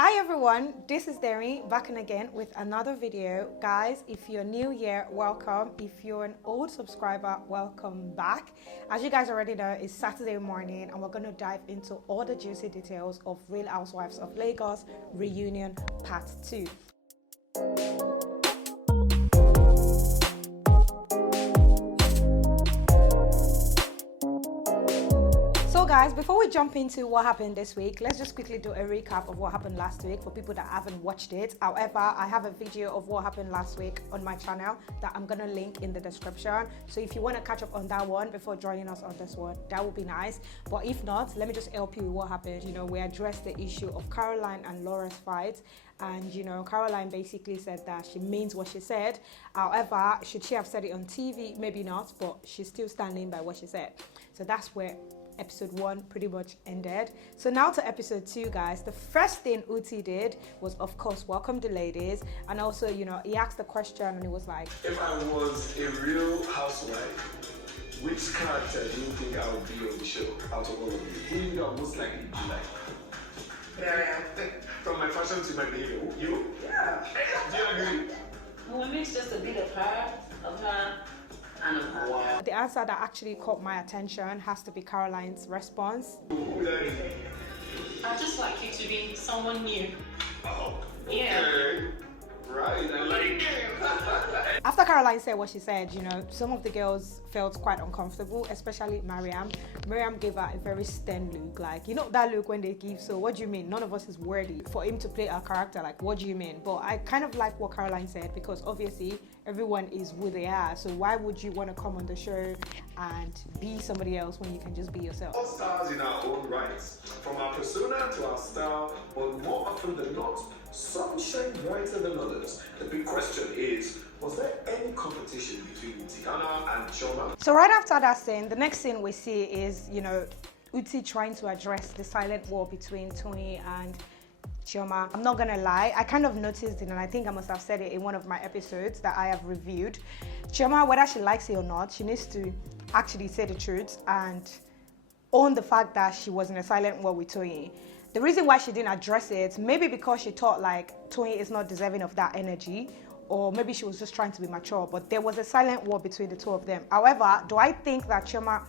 Hi everyone, this is Derin back and again with another video. Guys, if you're new here, welcome. If you're an old subscriber, welcome back. As you guys already know, it's Saturday morning and we're going to dive into all the juicy details of Real Housewives of Lagos Reunion Part 2. So guys, before we jump into what happened this week, let's just quickly do a recap of what happened last week for people that haven't watched it. However, I have a video of what happened last week on my channel that I'm gonna link in the description. So if you want to catch up on that one before joining us on this one, that would be nice. But if not, let me just help you with what happened. You know, we addressed the issue of Caroline and Laura's fight. And you know, Caroline basically said that she means what she said. However, should she have said it on TV? Maybe not, but she's still standing by what she said. So that's where episode 1 pretty much ended. So now to episode 2, guys. The first thing Uti did was, of course, welcome the ladies, and also, you know, he asked the question and he was like, if I was a real housewife, which character do you think I would be on the show out of all of you? Who do you think I would most likely be like? Mariam. From my fashion to my behavior. You? Yeah. Do you agree? Well, it makes just a bit of her, and of her. Wow. The answer that actually caught my attention has to be Caroline's response. I'd just like you to be someone new. Oh, Yeah. okay. Right, I like it. After Caroline said what she said, you know, some of the girls felt quite uncomfortable, especially Mariam. Mariam gave her a very stern look, like, you know that look when they give, so what do you mean? None of us is worthy for him to play our character, like, what do you mean? But I kind of like what Caroline said, because obviously everyone is who they are, so why would you want to come on the show and be somebody else when you can just be yourself? All stars in our own rights, from our persona to our style, but more often than not, some shine brighter than others. The big question is, was there any competition between Tiana and Chioma? So right after that scene, the next scene we see is, you know, Uti trying to address the silent war between Tony and Chioma. I'm not gonna lie, I kind of noticed it, and I think I must have said it in one of my episodes that I have reviewed. Chioma, whether she likes it or not, she needs to actually say the truth and own the fact that she was in a silent war with Tony. The reason why she didn't address it, maybe because she thought like Tony is not deserving of that energy, or maybe she was just trying to be mature, but there was a silent war between the two of them. However, do I think that Chioma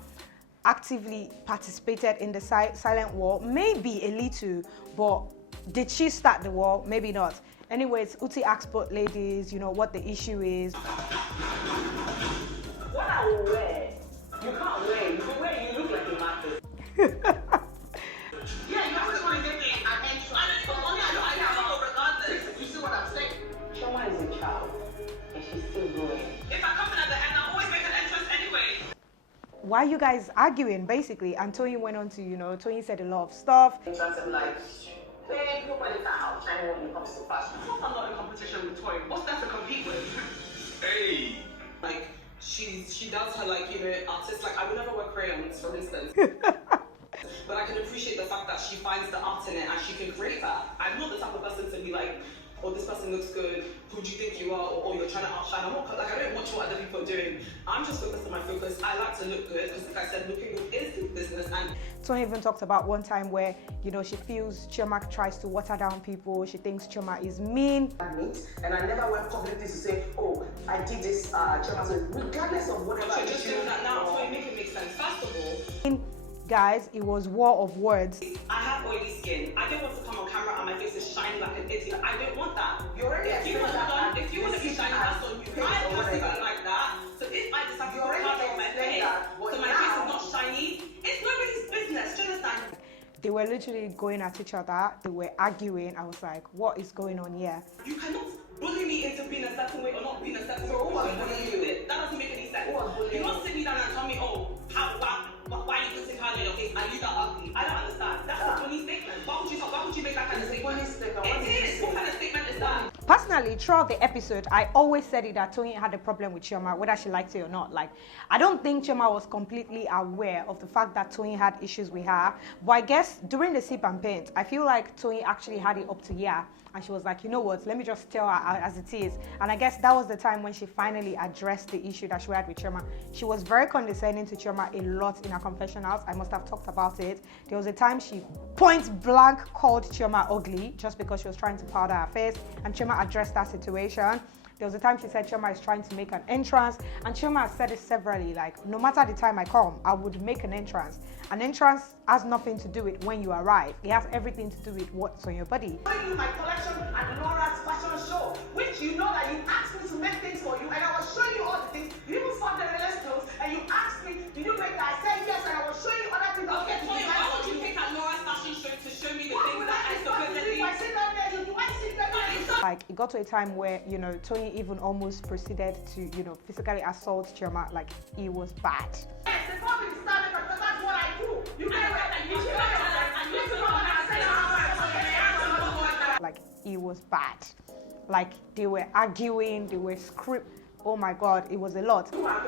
actively participated in the silent war? Maybe a little, but did she start the war? Maybe not. Anyways, Uti asked both ladies, you know, what the issue is. What I will wear, you can't wear. You can wear, you look like a mattress. Yeah, you have to go and get me an entrance. I have regardless. You see what I'm saying? Chioma is a child, and she's still growing. If I come in at the end, I'll always make an entrance anyway. Why are you guys arguing, basically? And Tony went on to, you know, Tony said a lot of stuff. In terms of like, hey, nobody can outshine when it comes to fashion. I'm not in competition with Toy. What's that to compete with? Hey! Like, she does her, like, you know, artist. Like, I would never wear crayons, for instance. But I can appreciate the fact that she finds the art in it and she can create that. I'm not the type of person to be like, oh, this person looks good, who do you think you are, or you're trying to outshine. I'm not, like, I don't watch what other people are doing. I'm just focused on my focus. I like to look good, because like I said, looking good is good business. And Tony even talked about one time where, you know, she feels Chioma tries to water down people. She thinks Chioma is mean. And I never went publicly to say, oh, I did this, Chioma. So regardless of whatever you're just doing that now, so you make it make sense. First of all, guys, it was war of words. I have oily skin. I don't want to come on camera and my face is shining like an idiot. I don't want that. You already if you want to be shining, that's on you. I personally don't like that. So if I decide to put powder on my face, so my face is not shiny, it's nobody's business. Do you understand? They were literally going at each other. They were arguing. I was like, what is going on here? You cannot bully me into being a certain way or not being a certain way. That doesn't make any sense. You don't sit me down and tell me, oh, why are you putting powder on your face? Are you that ugly? I don't understand. That's a funny statement. Why would you make that kind of statement? It is. What kind of statement is that? Personally, personally, throughout the episode, I always said it that Toyin had a problem with Chioma, whether she liked it or not. Like, I don't think Chioma was completely aware of the fact that Toyin had issues with her. But I guess during the sip and paint, I feel like Toyin actually had it up to here. And she was like, you know what, let me just tell her as it is. And I guess that was the time when she finally addressed the issue that she had with Chioma. She was very condescending to Chioma a lot in her confessionals. I must have talked about it. There was a time she point blank called Chioma ugly just because she was trying to powder her face. And Chioma addressed that situation. There was a time she said Chioma is trying to make an entrance, and Chioma has said it severally, like, no matter the time I come, I would make an entrance. An entrance has nothing to do with when you arrive. It has everything to do with what's on your body. I you my collection at Laura's fashion show, which you know that you asked me to make things for you, and I was showing you all the things. You even saw the realest clothes, and you asked me, did you make that? I said yes, and I was showing you other things. Okay, so why would you pick at Laura's fashion show to show me the things that I supposedly... Like, it got to a time where, you know, Toyin even almost proceeded to, you know, physically assault Chioma. Like, it was bad. Yes, they call me the star maker because that's what I do. You can't like, it was bad. Like, they were arguing, they were oh my god, it was a lot. Come on, I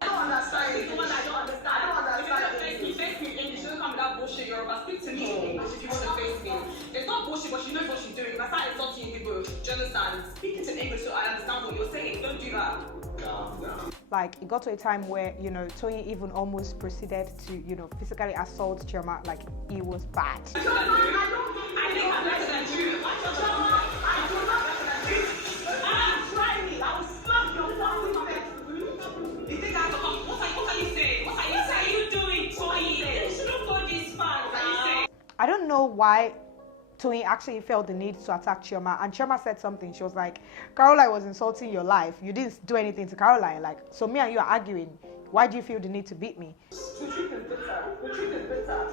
don't understand. It's the one I don't understand. I don't understand. If you face me English, you don't come with that bullshit. Yoruba, speak to me in English if you want to face me. It's not bullshit, but she knows what she's doing. If I start insulting people, do you understand? Speak it in English so I understand what you're saying. Don't do that. Calm down. Like, it got to a time where, you know, Toyin even almost proceeded to, you know, physically assault Chioma. Like, it was bad. I think I'm better than you. I don't know why Toyin actually felt the need to attack Chioma, and Chioma said something. She was like, Caroline was insulting your life. You didn't do anything to Caroline. Like, so me and you are arguing. Why do you feel the need to beat me? The truth is bitter. The truth is bitter.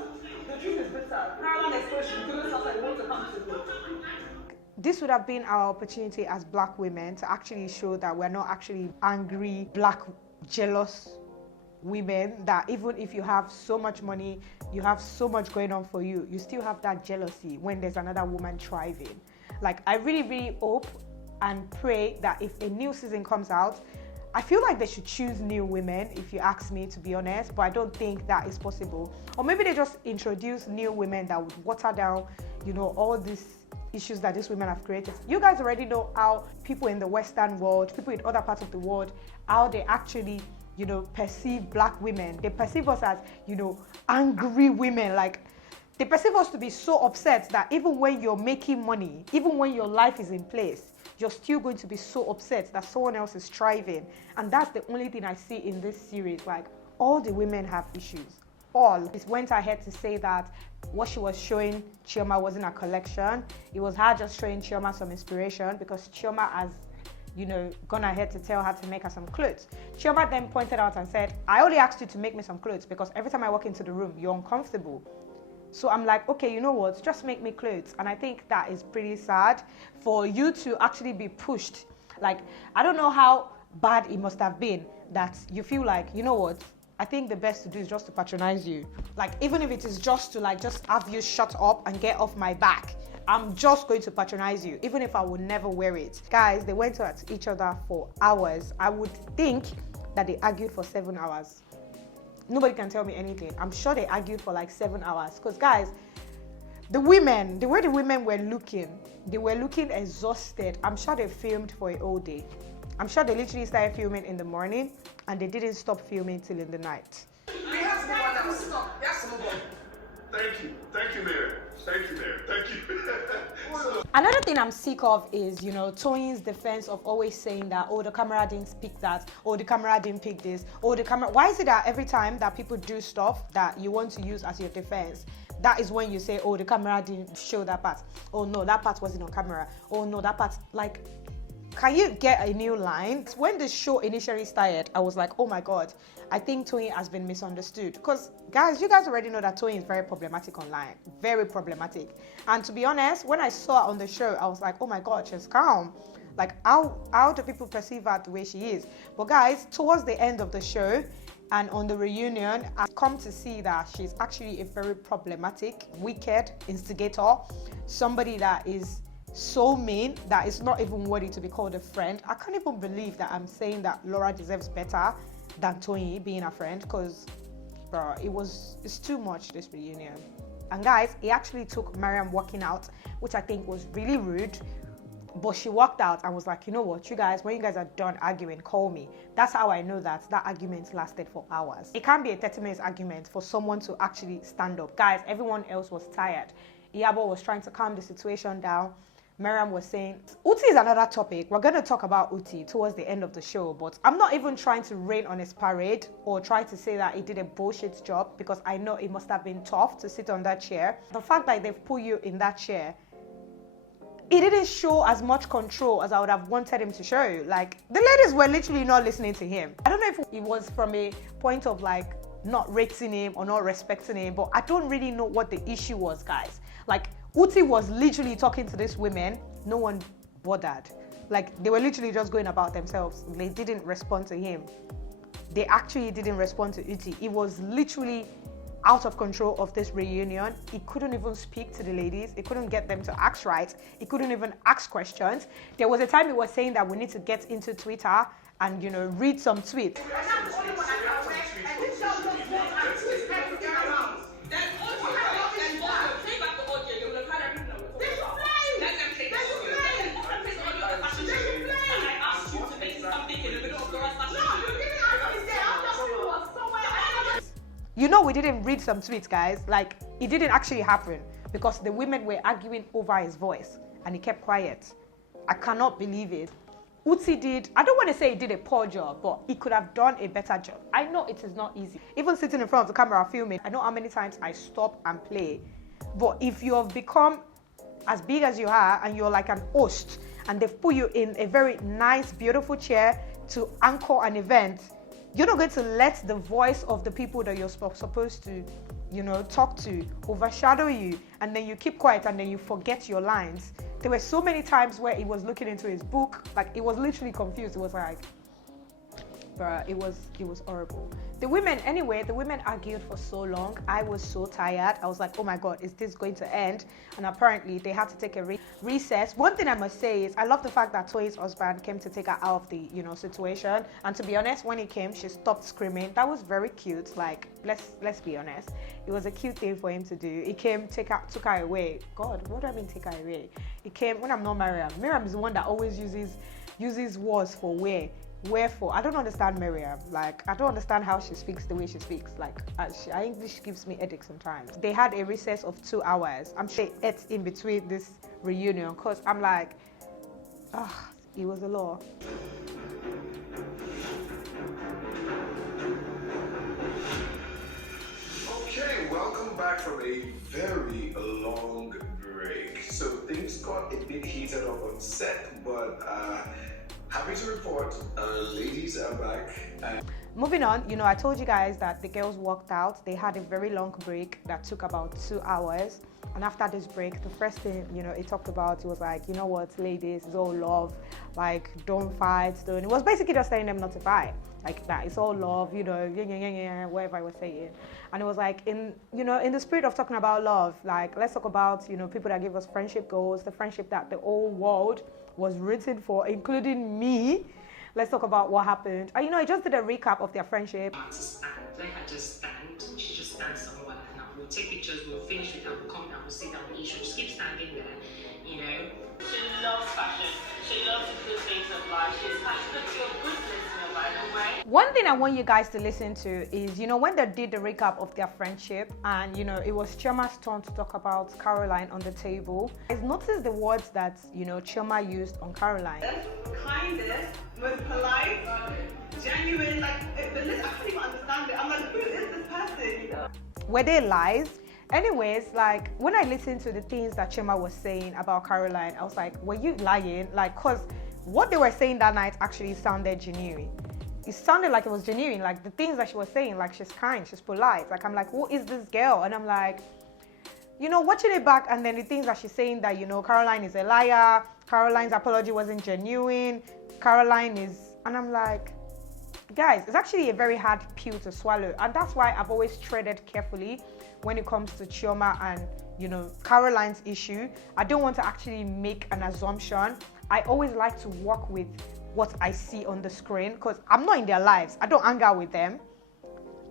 The truth is bitter. Caroline expressed she couldn't stop and want to come to me. This would have been our opportunity as black women to actually show that we're not actually angry, black, jealous women, that even if you have so much money, you have so much going on for you, you still have that jealousy when there's another woman thriving. Like, I really, really hope and pray that if a new season comes out, I feel like they should choose new women, if you ask me, to be honest, but I don't think that is possible. Or maybe they just introduce new women that would water down, you know, all these issues that these women have created. You guys already know how people in the Western world, people in other parts of the world, how they actually, you know, perceive black women. They perceive us as, you know, angry women. Like, they perceive us to be so upset that even when you're making money, even when your life is in place, you're still going to be so upset that someone else is thriving. And that's the only thing I see in this series. Like, all the women have issues. All. It went ahead to say that what she was showing Chioma wasn't a collection. It was her just showing Chioma some inspiration, because Chioma has, you know, gone ahead to tell her to make her some clothes. Chioma then pointed out and said, I only asked you to make me some clothes because every time I walk into the room, you're uncomfortable. So I'm like, okay, you know what, just make me clothes. And I think that is pretty sad for you to actually be pushed. Like, I don't know how bad it must have been that you feel like, you know what, I think the best to do is just to patronize you. Like, even if it is just to, like, just have you shut up and get off my back, I'm just going to patronize you, even if I would never wear it. Guys, they went at each other for hours. I would think that they argued for 7 hours. Nobody can tell me anything. I'm sure they argued for like 7 hours. Because, guys, the women, the way the women were looking, they were looking exhausted. I'm sure they filmed for a whole day. I'm sure they literally started filming in the morning and they didn't stop filming till in the night. We have to move on now. Stop. We have to move on. Thank you, Mayor. Thank you, Mayor. Thank you. Another thing I'm sick of is, you know, Toyin's defense of always saying that, oh, the camera didn't pick that, oh, the camera didn't pick this, oh, the camera. Why is it that every time that people do stuff that you want to use as your defense, that is when you say, oh, the camera didn't show that part, oh no, that part wasn't on camera, oh no, that part, like, can you get a new line? When the show initially started, I was like, oh my God, I think Toyin has been misunderstood. Because, guys, you guys already know that Toyin is very problematic online. Very problematic. And to be honest, when I saw her on the show, I was like, oh my God, she's calm. Like, how do people perceive her the way she is? But guys, towards the end of the show and on the reunion, I've come to see that she's actually a very problematic, wicked instigator. Somebody that is so mean that it's not even worthy to be called a friend. I can't even believe that I'm saying that Laura deserves better than Tony being a friend, because, bro, it's too much, this reunion. And guys, he actually took Mariam walking out, which I think was really rude. But she walked out and was like, you know what, you guys, when you guys are done arguing, call me. That's how I know that argument lasted for hours. It can't be a 30-minute argument for someone to actually stand up. Guys, everyone else was tired. Iyabo was trying to calm the situation down. Mariam was saying, Uti is another topic. We're going to talk about Uti towards the end of the show, but I'm not even trying to rain on his parade or try to say that he did a bullshit job, because I know it must have been tough to sit on that chair. The fact that they've put you in that chair, he didn't show as much control as I would have wanted him to show. Like, the ladies were literally not listening to him. I don't know if it was from a point of like not rating him or not respecting him, but I don't really know what the issue was, guys. Like, Uti was literally talking to these women. No one bothered. Like, they were literally just going about themselves. They didn't respond to him. They actually didn't respond to Uti. It was literally out of control of this reunion. He couldn't even speak to the ladies. He couldn't get them to act right. He couldn't even ask questions. There was a time he was saying that we need to get into Twitter and, you know, read some tweets. You know, we didn't read some tweets, guys. Like, it didn't actually happen because the women were arguing over his voice and he kept quiet. I cannot believe it. Uti did, I don't want to say he did a poor job, but he could have done a better job. I know it is not easy. Even sitting in front of the camera filming, I know how many times I stop and play. But if you have become as big as you are and you're like an host and they've put you in a very nice, beautiful chair to anchor an event, you're not going to let the voice of the people that you're supposed to, you know, talk to overshadow you, and then you keep quiet and then you forget your lines. There were so many times where he was looking into his book, like he was literally confused. It was like, bruh, it was horrible. The women argued for so long. I was so tired. I was like, oh my God, is this going to end? And apparently they had to take a recess. One thing I must say is I love the fact that Toyi's husband came to take her out of the, you know, situation. And to be honest, when he came, she stopped screaming. That was very cute. Like, let's be honest. It was a cute thing for him to do. He came, took her away. God, what do I mean take her away? He came when I'm not Mariam. Mariam is the one that always uses words for where. Wherefore, I don't understand Miriam. Like, I don't understand how she speaks the way she speaks. Like, her English gives me headache sometimes. They had a recess of 2 hours. I'm sure they ate in between this reunion because I'm like, it was a law. Okay, welcome back from a very long break. So things got a bit heated up on set, but happy to report, ladies are back. Moving on, you know, I told you guys that the girls walked out. They had a very long break that took about 2 hours. And after this break, the first thing, you know, it talked about, it was like, you know what, ladies, it's all love. Like, don't fight. It was basically just telling them not to fight. Like that, it's all love, you know, whatever I was saying. And it was like, in the spirit of talking about love, like, let's talk about, you know, people that give us friendship goals, the friendship that the whole world was rooting for, including me. Let's talk about what happened. You know, I just did a recap of their friendship. To stand. Let her just stand. She just stands somewhere and we'll take pictures, we'll finish with her, we'll come down, we'll sit down, we'll eat. She'll just keep standing there, you know. She loves fashion. She loves the good things of life. She's passionate to a good listener, by the way. One thing I want you guys to listen to is, you know, when they did the recap of their friendship and, you know, it was Chioma's turn to talk about Caroline on the table. Guys, notice the words that, you know, Chioma used on Caroline. Kindest, most polite, genuine, like, I can't even understand it. I'm like, who is this person? Were they lies? Anyways, like, when I listened to the things that Chioma was saying about Caroline, I was like, were you lying? Like, cause what they were saying that night actually sounded genuine. It sounded like it was genuine. Like, the things that she was saying, like, she's kind, she's polite. Like, I'm like, who is this girl? And I'm like, you know, watching it back, and then the things that she's saying that, you know, Caroline is a liar, Caroline's apology wasn't genuine, Caroline is, and I'm like, guys, it's actually a very hard pill to swallow. And that's why I've always treaded carefully when it comes to Chioma and, you know, Caroline's issue, I don't want to actually make an assumption. I always like to work with what I see on the screen because I'm not in their lives. I don't hang out with them.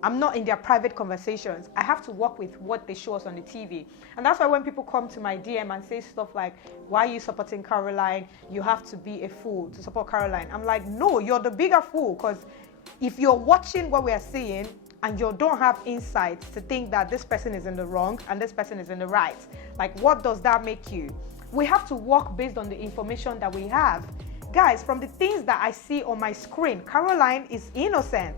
I'm not in their private conversations. I have to work with what they show us on the TV. And that's why when people come to my DM and say stuff like, why are you supporting Caroline? You have to be a fool to support Caroline. I'm like, no, you're the bigger fool, because if you're watching what we are seeing and you don't have insights to think that this person is in the wrong and this person is in the right, like, what does that make you? We have to work based on the information that we have. Guys, from the things that I see on my screen, Caroline is innocent.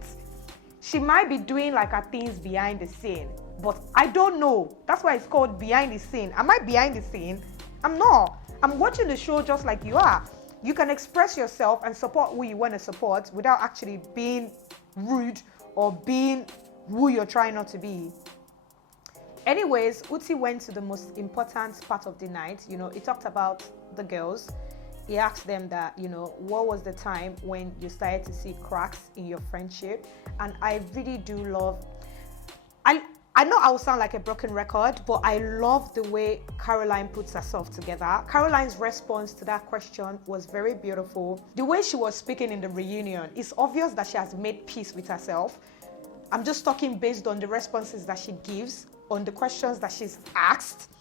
She might be doing like her things behind the scene, but I don't know. That's why it's called behind the scene. Am I behind the scene? I'm not. I'm watching the show just like you are. You can express yourself and support who you want to support without actually being rude or being who you're trying not to be. Anyways, Uti went to the most important part of the night. You know, he talked about the girls. He asked them that, you know, what was the time when you started to see cracks in your friendship? And I really do love, I know I will sound like a broken record, but I love the way Caroline puts herself together. Caroline's response to that question was very beautiful. The way she was speaking in the reunion, it's obvious that she has made peace with herself. I'm just talking based on the responses that she gives, on the questions that she's asked.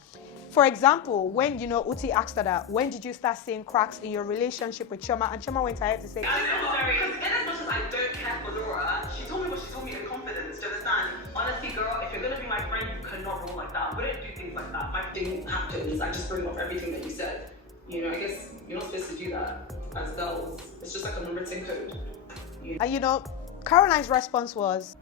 For example, when, you know, Uti asked her that, when did you start seeing cracks in your relationship with Chioma? And Chioma went ahead to say, I'm so sorry, because in as much as I don't care for Laura, she told me what she told me in confidence. Do you understand? Honestly, girl, if you're going to be my friend, you cannot roll like that. We don't do things like that. My thing happens. I just bring up everything that you said. You know, I guess you're not supposed to do that as girls. It's just like an unwritten code. You know, Caroline's response was,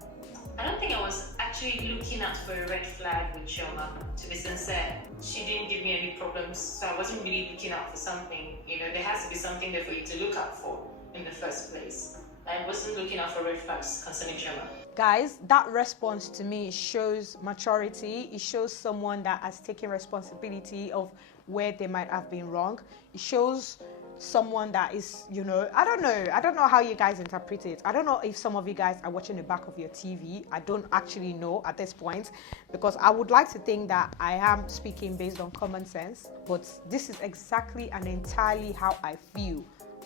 I don't think I was actually looking out for a red flag with Chioma, to be sincere. She didn't give me any problems, so I wasn't really looking out for something. You know, there has to be something there for you to look out for in the first place. I wasn't looking out for red flags concerning Chioma. guys, that response to me shows maturity. It shows someone that has taken responsibility of where they might have been wrong. It shows someone that is, you know, I don't know how you guys interpret it. I don't know if some of you guys are watching the back of your TV. I don't actually know at this point, because I would like to think that I am speaking based on common sense, but this is exactly and entirely how I feel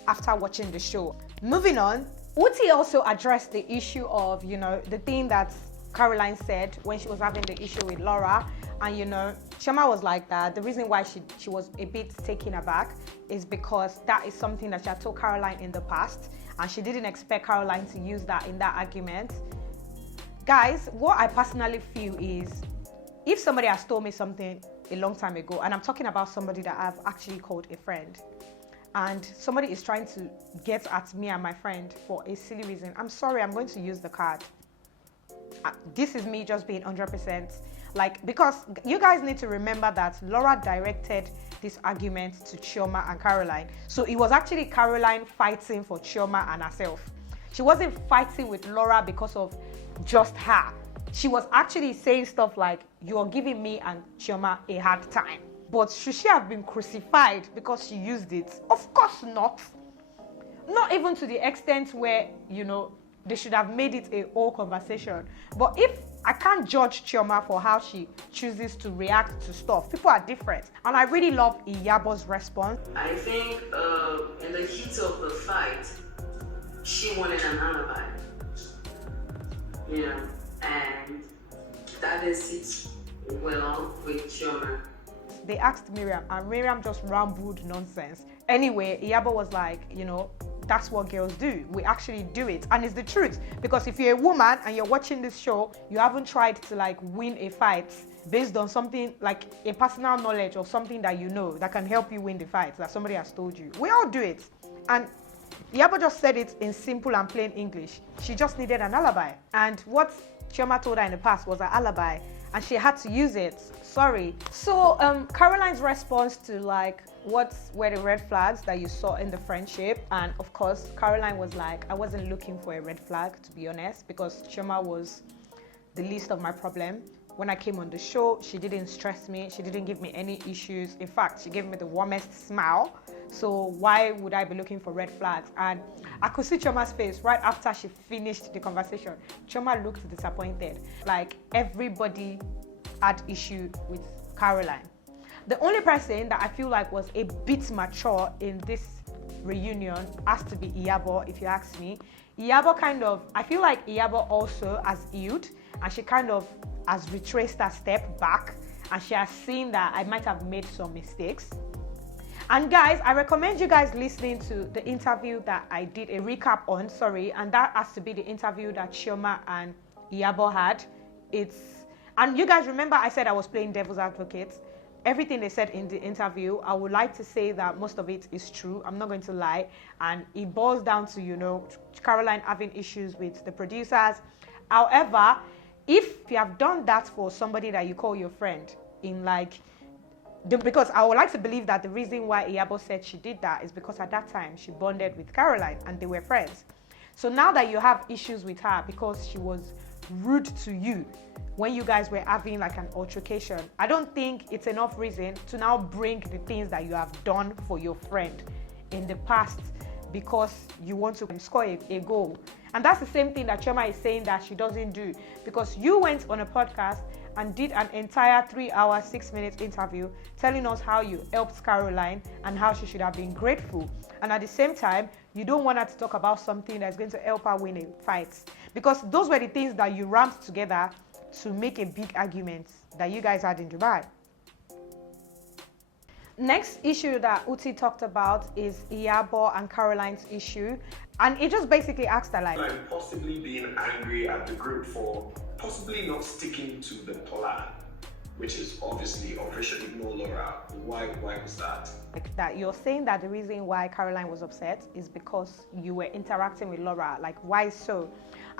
after watching the show. Moving on, Uti also addressed the issue of, you know, the thing that Caroline said when she was having the issue with Laura. And, you know, Chioma was like that. The reason why she was a bit taken aback is because that is something that she had told Caroline in the past, and she didn't expect Caroline to use that in that argument. Guys, what I personally feel is, if somebody has told me something a long time ago, and I'm talking about somebody that I've actually called a friend, and somebody is trying to get at me and my friend for a silly reason, I'm sorry, I'm going to use the card. This is me just being 100%. Like, because you guys need to remember that Laura directed this argument to Chioma and Caroline. So it was actually Caroline fighting for Chioma and herself. She wasn't fighting with Laura because of just her. She was actually saying stuff like, you're giving me and Chioma a hard time. But should she have been crucified because she used it? Of course not. Not even to the extent where, you know, they should have made it a whole conversation. But if I can't judge Chioma for how she chooses to react to stuff. People are different. And I really love Iyabo's response. I think in the heat of the fight, she wanted an alibi. You know, and that is it well with Chioma. They asked Miriam, and Miriam just rambled nonsense. Anyway, Iyabo was like, you know, that's what girls do. We actually do it. And it's the truth. Because if you're a woman and you're watching this show, you haven't tried to like win a fight based on something like a personal knowledge or something that you know that can help you win the fight that somebody has told you. We all do it. And Iyabo just said it in simple and plain English. She just needed an alibi. And what Chioma told her in the past was an alibi, and she had to use it. Sorry. So Caroline's response to like, what were the red flags that you saw in the friendship? And of course, Caroline was like, I wasn't looking for a red flag, to be honest, because Chioma was the least of my problem. When I came on the show, she didn't stress me. She didn't give me any issues. In fact, she gave me the warmest smile. So why would I be looking for red flags? And I could see Chioma's face right after she finished the conversation. Chioma looked disappointed. Like, everybody had issue with Caroline. The only person that I feel like was a bit mature in this reunion has to be Iyabo, if you ask me. Iyabo I feel like Iyabo also has healed, and she kind of has retraced her step back, and she has seen that I might have made some mistakes. And guys, I recommend you guys listening to the interview that I did a recap on, and that has to be the interview that Chioma and Iyabo had. And you guys remember I said I was playing devil's advocate. Everything they said in the interview, I would like to say that most of it is true. I'm not going to lie. And it boils down to, Caroline having issues with the producers. However, if you have done that for somebody that you call your friend, because I would like to believe that the reason why Iyabo said she did that is because at that time she bonded with Caroline and they were friends. So now that you have issues with her because she was rude to you when you guys were having like an altercation, I don't think it's enough reason to now bring the things that you have done for your friend in the past because you want to score a goal. And that's the same thing that Chioma is saying that she doesn't do, because you went on a podcast and did an entire 3-hour, 6-minute interview telling us how you helped Caroline and how she should have been grateful. And at the same time, you don't want her to talk about something that's going to help her win a fight. Because those were the things that you rammed together to make a big argument that you guys had in Dubai. Next issue that Uti talked about is Iyabo and Caroline's issue. And it just basically asked her like possibly being angry at the group for possibly not sticking to the plan, which is obviously Operation Ignore Laura. Why was that? Like that you're saying that the reason why Caroline was upset is because you were interacting with Laura. Like, why so?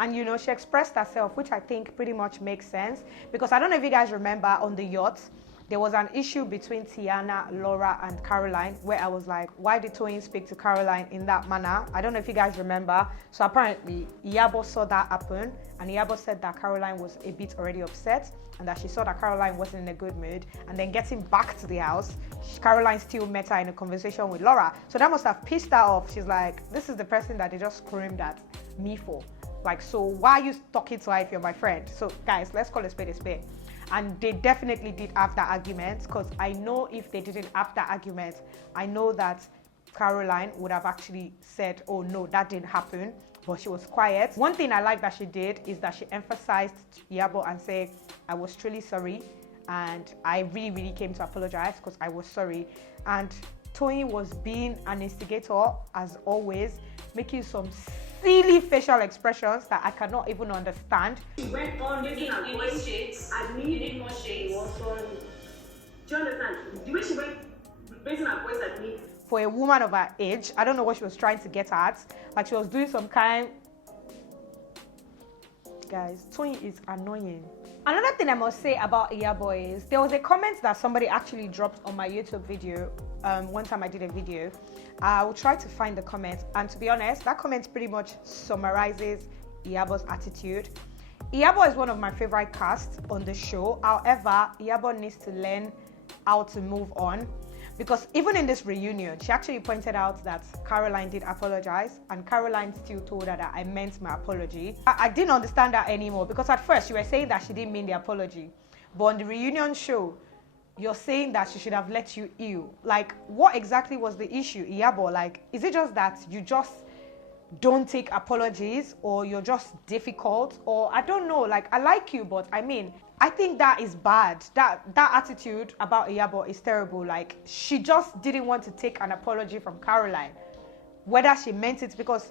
And she expressed herself, which I think pretty much makes sense, because I don't know if you guys remember on the yacht, there was an issue between Tiana, Laura, and Caroline where I was like, why did Toyin speak to Caroline in that manner? I don't know if you guys remember. So apparently, Iyabo saw that happen, and Iyabo said that Caroline was a bit already upset and that she saw that Caroline wasn't in a good mood. And then getting back to the house, Caroline still met her in a conversation with Laura. So that must have pissed her off. She's like, this is the person that they just screamed at me for. Like, so why are you talking to her if you're my friend? So guys, let's call a spade a spade. And they definitely did have that argument, because I know if they didn't have that argument, I know that Caroline would have actually said, oh no, that didn't happen, but she was quiet. One thing I like that she did is that she emphasized Iyabo and said, I was truly sorry, and I really, really came to apologize because I was sorry. And Toyin was being an instigator as always, making some silly facial expressions that I cannot even understand. She went on making her voice shades. at me. You need more shades. Was on. Do you understand? The way she went raising her voice at me. For a woman of her age, I don't know what she was trying to get at. Like, she was doing some kind. Guys, Toyin is annoying. Another thing I must say about Iyabo is there was a comment that somebody actually dropped on my YouTube video. One time I did a video. I will try to find the comment, and to be honest, that comment pretty much summarizes Iyabo's attitude. Iyabo is one of my favorite casts on the show. However, Iyabo needs to learn how to move on, because even in this reunion, she actually pointed out that Caroline did apologize, and Caroline still told her that I meant my apology. I didn't understand that anymore, because at first you were saying that she didn't mean the apology, but on the reunion show, you're saying that she should have let you heal. Like, what exactly was the issue, Iyabo? Like, is it just that you just don't take apologies, or you're just difficult, or I don't know? Like, I like you, but I mean, I think that is bad. That attitude about Iyabo is terrible. Like, she just didn't want to take an apology from Caroline, whether she meant it, because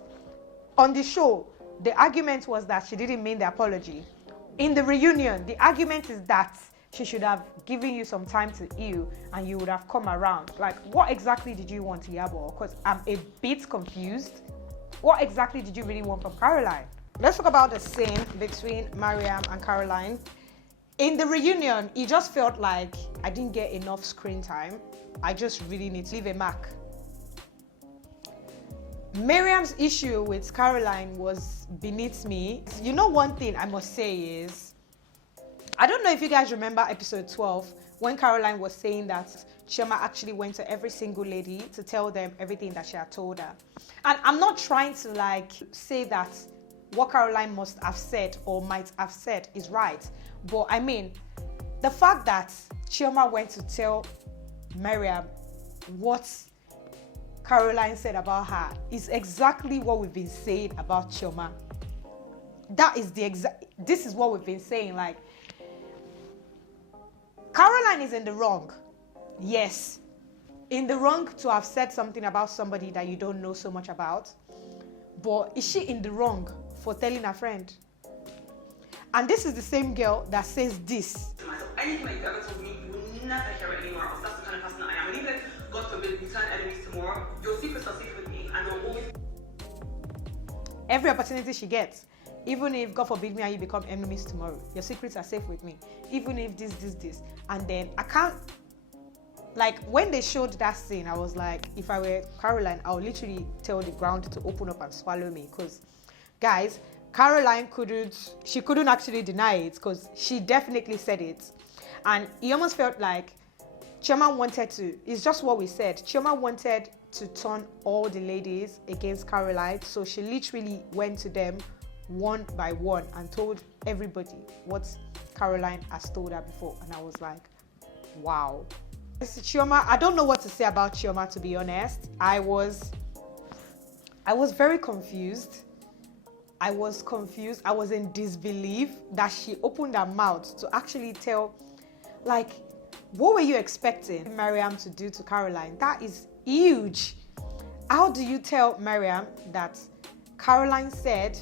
on the show, the argument was that she didn't mean the apology. In the reunion, the argument is that she should have given you some time to heal and you would have come around. Like, what exactly did you want, Iyabo? Because I'm a bit confused. What exactly did you really want from Caroline? Let's talk about the scene between Mariam and Caroline. In the reunion, it just felt like I didn't get enough screen time. I just really need to leave a mark. Mariam's issue with Caroline was beneath me. You know, one thing I must say is, I don't know if you guys remember episode 12 when Caroline was saying that Chioma actually went to every single lady to tell them everything that she had told her. And I'm not trying to like say that what Caroline must have said or might have said is right. But I mean, The fact that Chioma went to tell Mariam what Caroline said about her is exactly what we've been saying about Chioma. This is what we've been saying. Like, Caroline is in the wrong. Yes. In the wrong to have said something about somebody that you don't know so much about. But is she in the wrong for telling her friend? And this is the same girl that says this. Anything like that told me, you will never hear it anymore else. That's the kind of person that I am. And even if, God forbid, we turn enemies tomorrow, your secrets are safe with me and you'll always... Every opportunity she gets, even if, God forbid, me and you become enemies tomorrow, your secrets are safe with me. Even if this. And then I can't... Like, when they showed that scene, I was like, if I were Caroline, I would literally tell the ground to open up and swallow me. Because, guys, Caroline couldn't actually deny it, because she definitely said it. And it almost felt like Chioma wanted to, it's just what we said, Chioma wanted to turn all the ladies against Caroline. So she literally went to them one by one and told everybody what Caroline has told her before. And I was like, wow. Chioma, I don't know what to say about Chioma, to be honest. I was very confused. I was in disbelief that she opened her mouth to actually tell, like, what were you expecting Mariam to do to Caroline? That is huge. How do you tell Mariam that Caroline said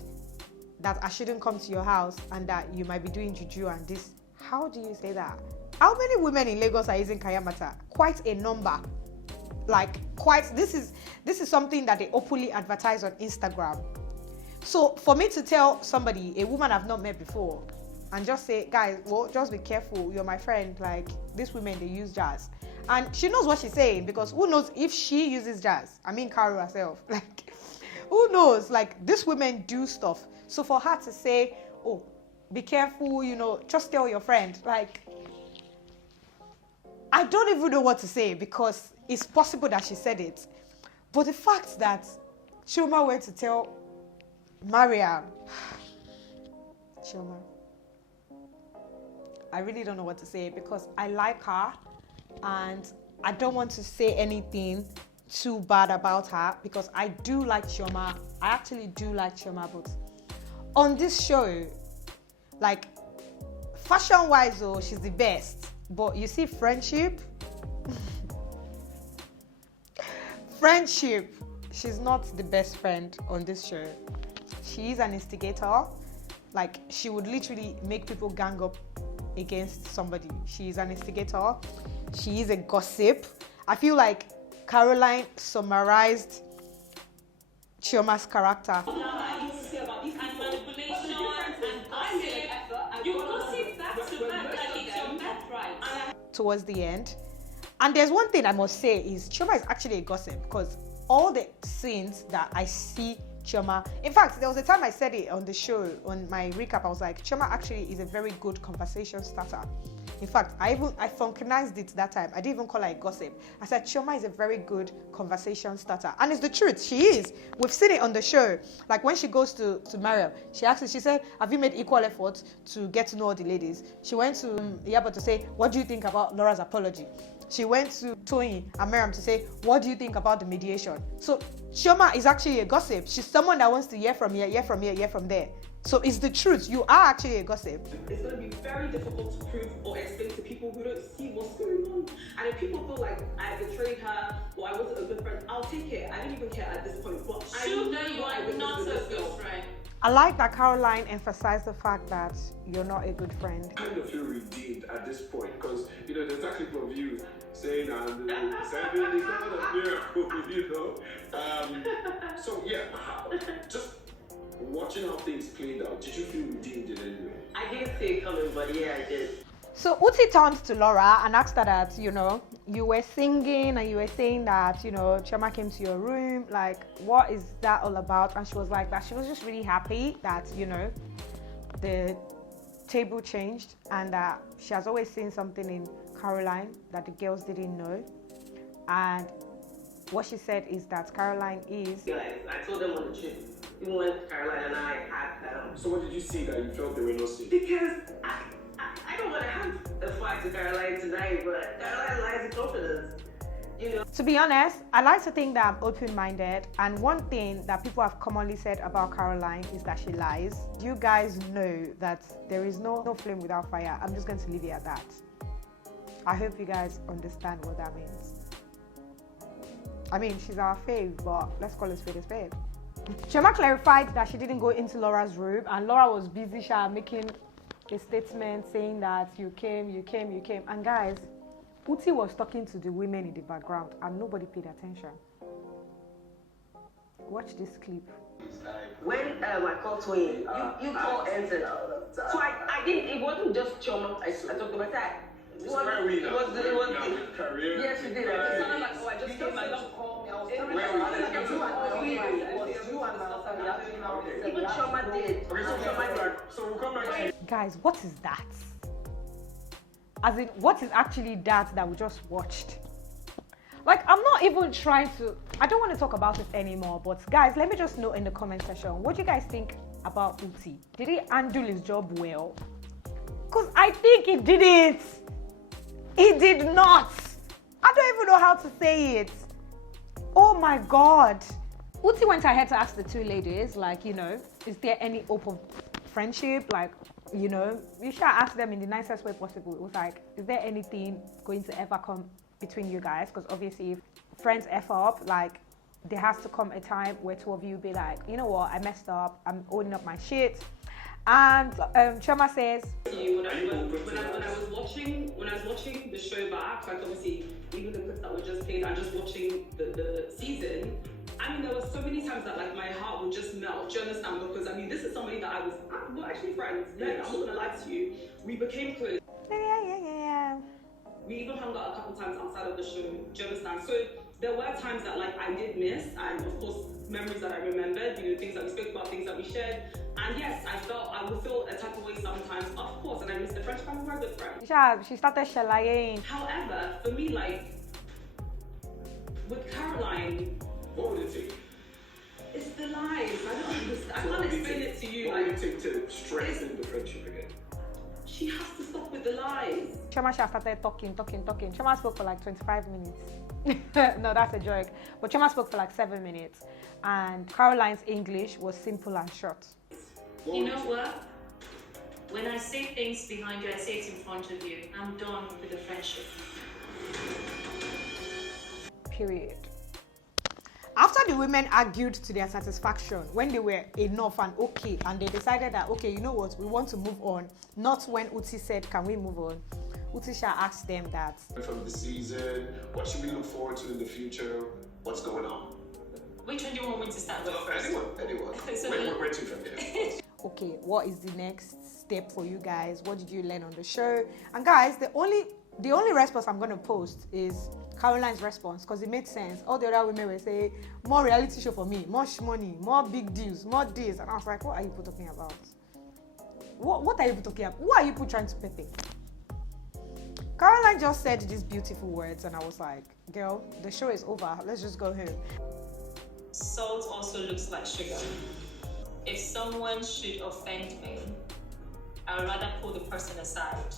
that I shouldn't come to your house and that you might be doing juju and this? How do you say that? How many women in Lagos are using Kayamata? Quite a number. Like, this is something that they openly advertise on Instagram. So for me to tell somebody, a woman I've not met before, and just say, guys, well, just be careful, you're my friend, like, these women, they use jazz. And she knows what she's saying, because who knows if she uses jazz? I mean, Caro herself. Like, who knows? Like, these women do stuff. So for her to say, oh, be careful, you know, just tell your friend, like, I don't even know what to say, because it's possible that she said it. But the fact that Chioma went to tell Mariam, Chioma, I really don't know what to say, because I like her and I don't want to say anything too bad about her, because I do like Chioma. I actually do like Chioma, but on this show, like, fashion-wise, oh, she's the best. But you see, friendship, she's not the best friend on this show. She is an instigator. Like, she would literally make people gang up against somebody. She is an instigator. She is a gossip. I feel like Caroline summarized Chioma's character. Towards the end. And there's one thing I must say is Chioma is actually a gossip, because all the scenes that I see Chioma, in fact, there was a time I said it on the show, on my recap, I was like, Chioma actually is a very good conversation starter. In fact, I funkinized it that time. I didn't even call her a gossip. I said Chioma is a very good conversation starter. And it's the truth, she is. We've seen it on the show. Like, when she goes to Mariam, she said, have you made equal efforts to get to know all the ladies? She went to Iyabo to say, what do you think about Laura's apology? She went to Toyin and Mariam to say, what do you think about the mediation? So Chioma is actually a gossip. She's someone that wants to hear from here, hear from here, hear from there. So it's the truth. You are actually a gossip. It's going to be very difficult to prove or explain to people who don't see what's going on. And if people feel like I betrayed her or I wasn't a good friend, I'll take it. I don't even care at this point. But I know you are not a good friend. I like that Caroline emphasized the fact that you're not a good friend. I kind of feel redeemed at this point, because, you know, there's a clip of you saying, I'm sending the God of miracle, you know. So, yeah, just watching how things played out, did you feel redeemed in any way? I didn't see it coming, but yeah, I did. So Uti turned to Laura and asked her that, you know, you were singing and you were saying that, you know, Chioma came to your room. Like, what is that all about? And she was like that she was just really happy that, you know, the table changed and that she has always seen something in Caroline that the girls didn't know. And what she said is that Caroline is... I told them on the trip, even when Caroline and I had So what did you see that you felt they were not seeing? because I don't want to have the fight to Caroline tonight, but Caroline lies in confidence. You know. To be honest, I like to think that I'm open-minded, and one thing that people have commonly said about Caroline is that she lies. You guys know that there is no flame without fire. I'm just going to leave it at that. I hope you guys understand what that means. I mean, she's our fave, but let's call it spade a spade. Chioma clarified that she didn't go into Laura's room, and Laura was busy making a statement saying that you came. And guys, Uti was talking to the women in the background and nobody paid attention. Watch this clip. When I called Twain, you called Enzo. So I didn't, it wasn't just Chioma. I talked about that. It was career. Yes, you did. It sounded like, oh, I just came, my love called me. I was telling you. Even Chioma did. So we'll come back to you. Guys, what is that? As in, what is actually that we just watched? Like, I'm not even trying to, I don't want to talk about it anymore, but guys, let me just know in the comment section, what do you guys think about Uti? Did he handle his job well? Because I think he didn't. He did not. I don't even know how to say it. Oh my God. Uti went ahead to ask the two ladies, like, you know, is there any hope of friendship? Like, you know, you should ask them in the nicest way possible. It was like, is there anything going to ever come between you guys? Because obviously, if friends F up, like, there has to come a time where two of you be like, you know what, I messed up, I'm owning up my shit. And Chioma says, when I was watching the show back, like obviously even the clips that were just played and just watching the season, I mean, there were so many times that like my heart would just melt. Do you understand? Because I mean, this is somebody that we're actually friends. Yeah, I'm not gonna lie to you. We became close. yeah. We even hung out a couple times outside of the show. Do you understand? So there were times that like I did miss, and of course memories that I remembered. You know, things that we spoke about, things that we shared. And yes, I would feel a type of way sometimes, of course. And I miss the friendship. I'm a very good friend. Yeah, she started shalaying. However, for me, like with Caroline. What would it take? It's the lies. I don't understand. I can't explain it to you. What would it take to strengthen the friendship again? She has to stop with the lies. Chioma started talking. Chioma spoke for like 25 minutes. No, that's a joke. But Chioma spoke for like 7 minutes. And Caroline's English was simple and short. You know what? When I say things behind you, I say it in front of you. I'm done with the friendship. Period. After the women argued to their satisfaction, when they were enough and okay, and they decided that, okay, you know what, we want to move on, not when Uti said, can we move on? Utisha asked them that. From the season, what should we look forward to in the future? What's going on? Which one do you want me to start with first? Anyone. So Where to from here? Okay, what is the next step for you guys? What did you learn on the show? And guys, the only response I'm going to post is Caroline's response, because it made sense. All the other women were saying, more reality show for me, more money, more big deals, more this. And I was like, what are you people talking about? What are you people talking about? Who are you people trying to pepe? Caroline just said these beautiful words, and I was like, girl, the show is over. Let's just go home. Salt also looks like sugar. If someone should offend me, I would rather pull the person aside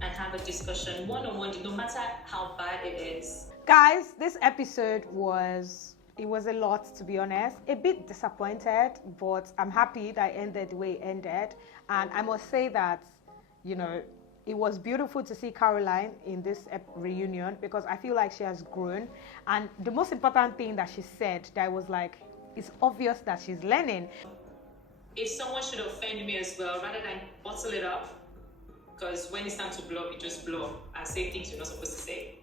and have a discussion one-on-one, no matter how bad it is. Guys, this episode was a lot, to be honest. A bit disappointed, but I'm happy that it ended the way it ended. And I must say that, you know, it was beautiful to see Caroline in this reunion, because I feel like she has grown. And the most important thing that she said, that was like, it's obvious that she's learning. If someone should offend me as well, rather than bottle it up, because when it's time to blow up, you just blow up and say things you're not supposed to say.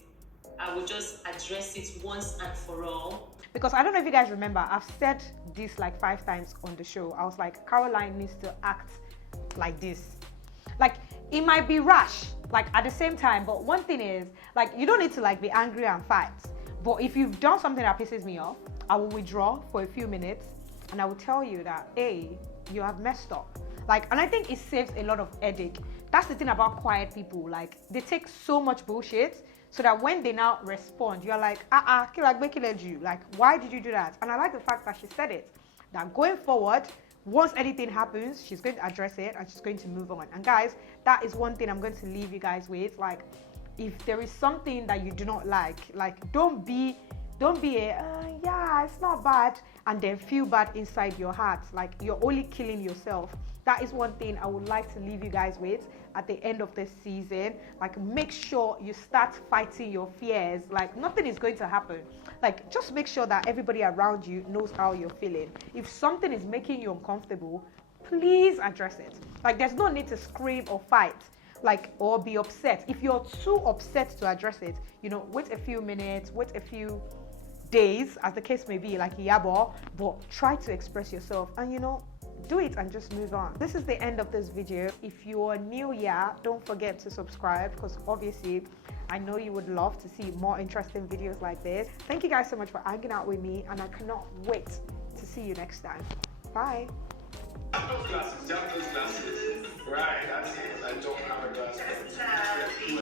I will just address it once and for all. Because I don't know if you guys remember, I've said this like 5 times on the show. I was like, Caroline needs to act like this. Like, it might be rash, like at the same time, but one thing is, like, you don't need to like be angry and fight. But if you've done something that pisses me off, I will withdraw for a few minutes and I will tell you that, hey, you have messed up. Like, and I think it saves a lot of headache. That's the thing about quiet people. Like, they take so much bullshit so that when they now respond, you're like, like, why did you do that? And I like the fact that she said it, that going forward, Once anything happens, she's going to address it and she's going to move on. And guys, that is one thing I'm going to leave you guys with. Like, if there is something that you do not like don't be yeah, it's not bad, and then feel bad inside your heart. Like, you're only killing yourself. That is one thing I would like to leave you guys with at the end of this season. Like, make sure you start fighting your fears. Like, nothing is going to happen. Like, just make sure that everybody around you knows how you're feeling. If something is making you uncomfortable, please address it. Like, there's no need to scream or fight, like, or be upset. If you're too upset to address it, you know, wait a few minutes, wait a few days, as the case may be, like Iyabo, but try to express yourself and, you know, do it and just move on. This is the end of this video. If you're new here, don't forget to subscribe, because obviously I know you would love to see more interesting videos like this. Thank you guys so much for hanging out with me, and I cannot wait to see you next time. Bye. Jump those glasses. Right, that's it. I don't have a glass.